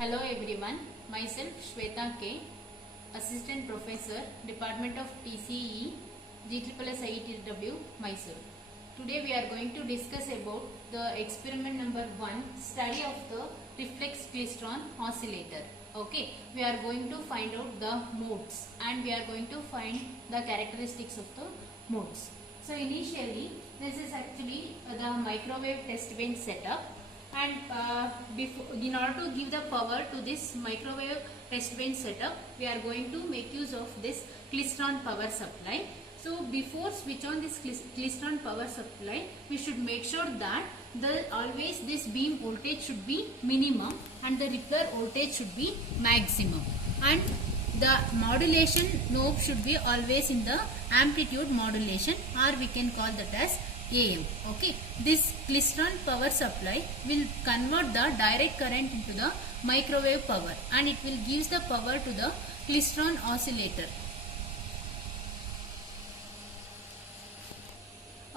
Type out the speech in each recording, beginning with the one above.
Hello everyone, myself Shweta K, Assistant Professor, Department of TCE, GSSS IETW, Mysore. Today we are going to discuss about the experiment number 1, study of the Reflex Klystron Oscillator. Okay, we are going to find out the modes and we are going to find the characteristics of the modes. So initially, this is actually the microwave test bench setup. And in order to give the power to this microwave test bench setup, we are going to make use of this Klystron power supply. So before switch on this Klystron power supply, we should make sure that always this beam voltage should be minimum and the Rippler voltage should be maximum, and the modulation knob should be always in the amplitude modulation, or we can call that as AM. Okay, this Klystron power supply will convert the direct current into the microwave power, and it will give the power to the Klystron oscillator.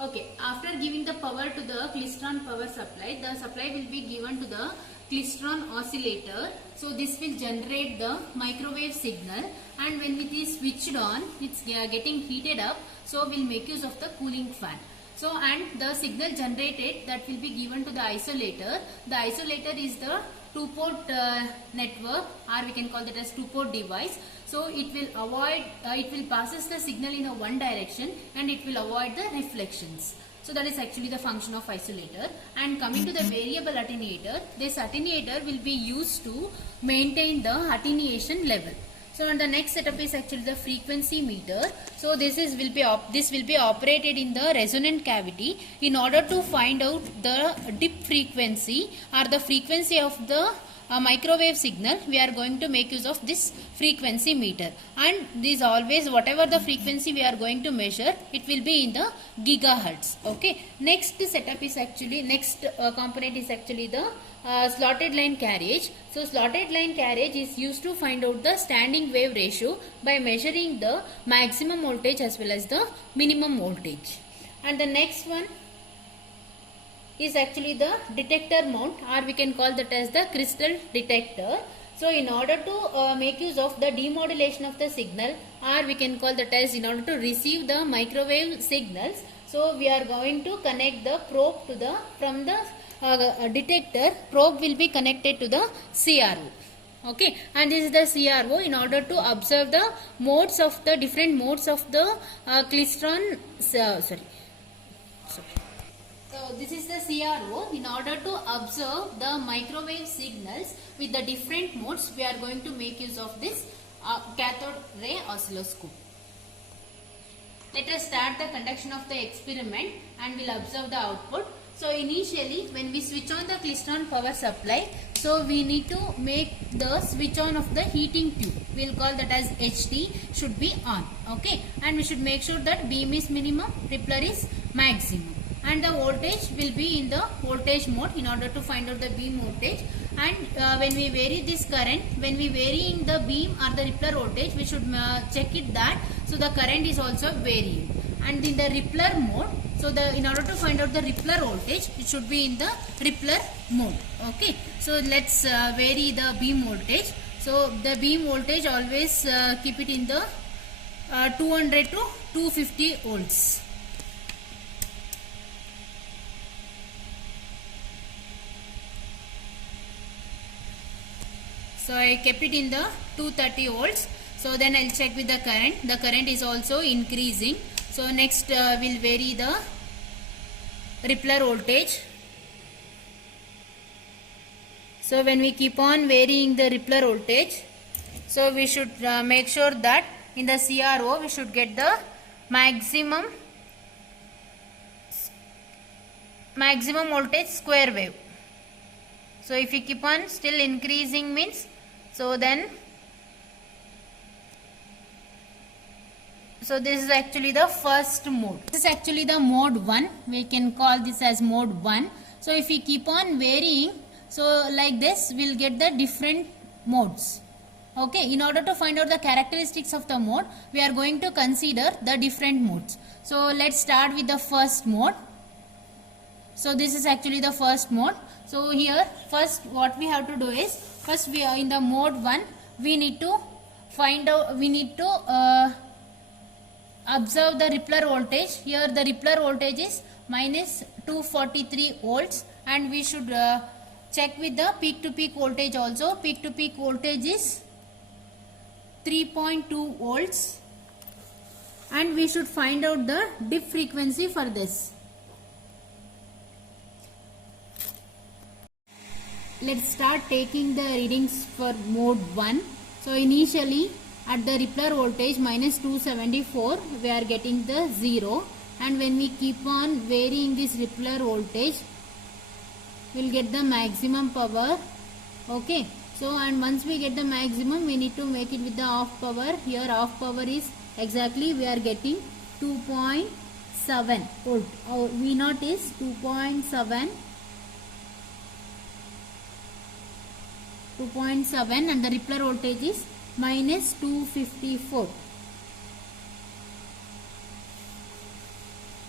Okay, after giving the power to the Klystron power supply, the supply will be given to the Klystron oscillator. So this will generate the microwave signal, and when it is switched on, it's getting heated up, so we'll make use of the cooling fan. So, and the signal generated, that will be given to the isolator. The isolator is the two-port network, or we can call that as two-port device. So it will avoid, it will passes the signal in a one direction and it will avoid the reflections. So that is actually the function of isolator. And coming to the variable attenuator, this attenuator will be used to maintain the attenuation level. So, and the next setup is actually the frequency meter. So this will be operated in the resonant cavity in order to find out the dip frequency or the frequency of the microwave signal. We are going to make use of this frequency meter, and this always, whatever the frequency we are going to measure, it will be in the gigahertz. Okay, next setup is actually, next component is actually the slotted line carriage. So slotted line carriage is used to find out the standing wave ratio by measuring the maximum voltage as well as the minimum voltage. And the next one is actually the detector mount, or we can call that as the crystal detector. So in order to make use of the demodulation of the signal, or we can call that as in order to receive the microwave signals, so we are going to connect the probe to the, from the detector, probe will be connected to the CRO. Okay, and this is the CRO in order to observe the modes of the different modes of the Klystron. So this is the CRO. In order to observe the microwave signals with the different modes, we are going to make use of this cathode ray oscilloscope. Let us start the conduction of the experiment and we'll observe the output. So initially, when we switch on the Klystron power supply, so we need to make the switch on of the heating tube. We'll call that as HT should be on. Okay, and we should make sure that beam is minimum, Rippler is maximum, and the voltage will be in the voltage mode in order to find out the beam voltage. And when we vary this current, when we vary in the beam or the Rippler voltage, we should check it that so the current is also varying. And in the Rippler mode, so in order to find out the Rippler voltage, it should be in the Rippler mode. Okay, so let's vary the beam voltage. So the beam voltage always keep it in the 200 to 250 volts. So I kept it in the 230 volts. So then I'll check with the current. The current is also increasing. So next we'll vary the Rippler voltage. So when we keep on varying the Rippler voltage, so we should make sure that in the CRO we should get the maximum voltage square wave. So if you keep on still increasing means, so then, so this is actually the first mode. This is actually the mode 1. We can call this as mode 1. So if we keep on varying, so like this, we'll get the different modes. Okay, in order to find out the characteristics of the mode, we are going to consider the different modes. So let's start with the first mode. So this is actually the first mode. So here first what we have to do is First we are in the mode 1. We need to observe the Rippler voltage. Here the Rippler voltage is minus 243 volts, and we should check with the peak to peak voltage also. Peak to peak voltage is 3.2 volts, and we should find out the dip frequency for this. Let's start taking the readings for mode 1. So initially at the Rippler voltage minus 274 we are getting the 0, and when we keep on varying this Rippler voltage we will get the maximum power. Okay, so and once we get the maximum we need to make it with the off power. Here off power is exactly we are getting 2.7 volt. Our V0 is 2.7 and the Rippler voltage is minus 254,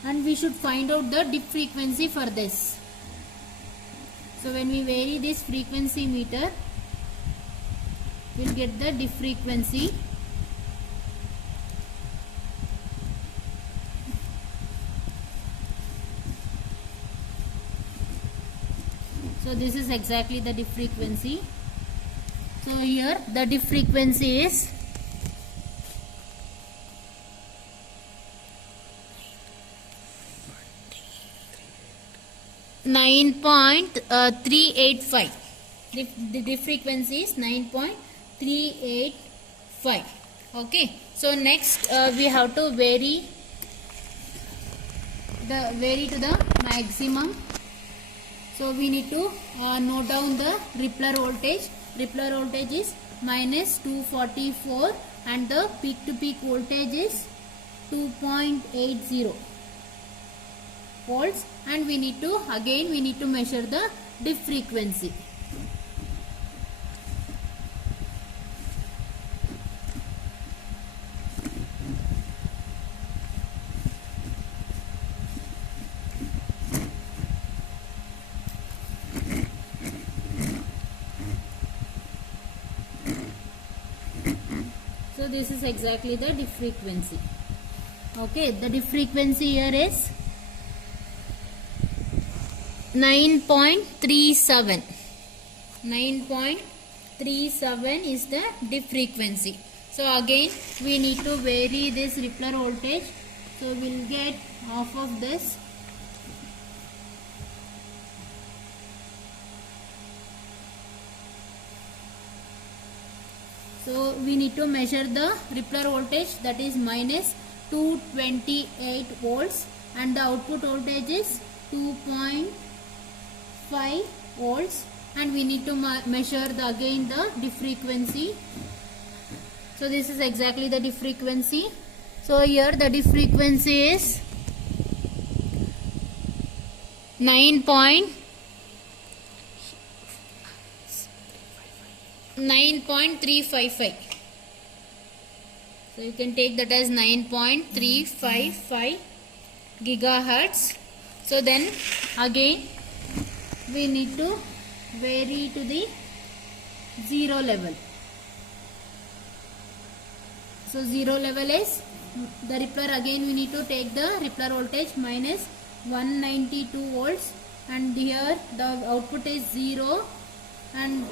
and we should find out the dip frequency for this. So when we vary this frequency meter we will get the dip frequency. So this is exactly the dip frequency. So here the dip frequency is 9.385. The dip frequency is 9.385. Okay. So next we have to vary to the maximum. So we need to note down the Rippler voltage. Rippler voltage is minus 244 and the peak to peak voltage is 2.80 volts, and we need to measure the dip frequency. So this is exactly the dip frequency. Okay, the dip frequency here is 9.37. 9.37 is the dip frequency. So again we need to vary this Rippler voltage. So we will get half of this. So we need to measure the Rippler voltage, that is minus 228 volts, and the output voltage is 2.5 volts, and we need to measure again the dip frequency. So this is exactly the dip frequency. So here the dip frequency is 9.355. So you can take that as 9.355 gigahertz. So then again we need to vary to the 0 level. So 0 level is the Rippler, again we need to take the Rippler voltage minus 192 volts, and here the output is 0, and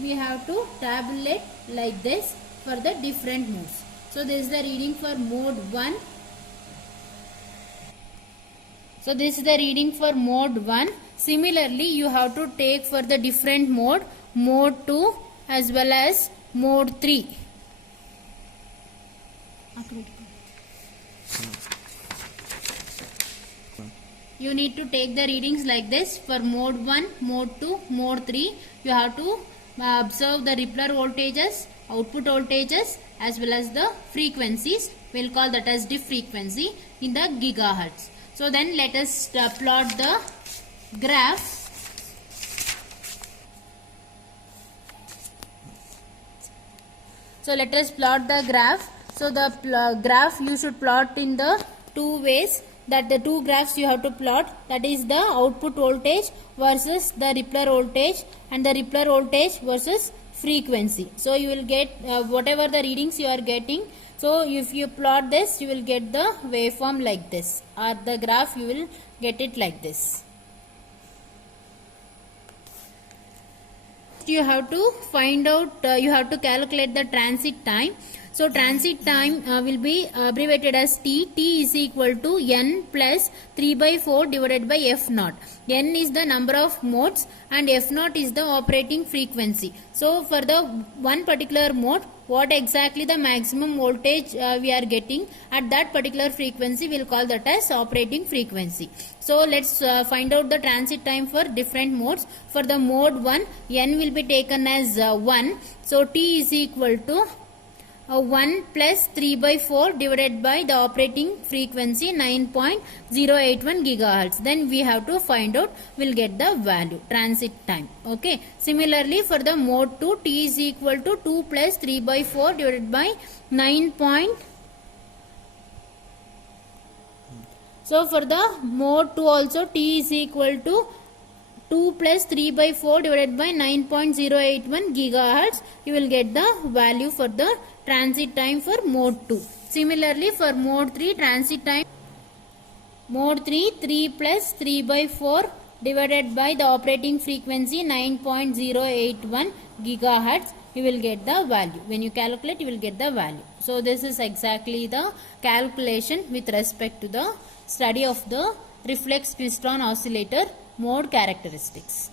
we have to tabulate like this for the different modes. So this is the reading for mode 1. So this is the reading for mode 1. Similarly you have to take for the different mode 2 as well as mode 3. You need to take the readings like this for mode 1, mode 2, mode 3. You have to observe the Rippler voltages, output voltages as well as the frequencies. We will call that as dip frequency in the gigahertz. So then let us plot the graph. So let us plot the graph. So the graph you should plot in the two ways. that the two graphs you have to plot, that is the output voltage versus the Rippler voltage and the Rippler voltage versus frequency. So you will get whatever the readings you are getting. So if you plot this, you will get the waveform like this, or the graph you will get it like this. You have to find out, you have to calculate the transit time. So transit time will be abbreviated as T. T is equal to N plus 3 by 4 divided by F naught. N is the number of modes and F naught is the operating frequency. So for the one particular mode, what exactly the maximum voltage we are getting at that particular frequency, we will call that as operating frequency. So let's find out the transit time for different modes. For the mode 1, N will be taken as 1. So T is equal to 1 plus 3 by 4 divided by the operating frequency 9.081 gigahertz. Then we have to find out, we'll get the value, transit time. Okay. Similarly, for the mode 2, T is equal to 2 plus 3 by 4 divided by 9. So for the mode 2 also, T is equal to 2 plus 3 by 4 divided by 9.081 gigahertz. You will get the value for the transit time for mode 2. Similarly, for mode 3, transit time, mode 3, 3 plus 3 by 4 divided by the operating frequency 9.081 gigahertz. You will get the value. When you calculate, you will get the value. So this is exactly the calculation with respect to the study of the reflex Klystron oscillator mode characteristics.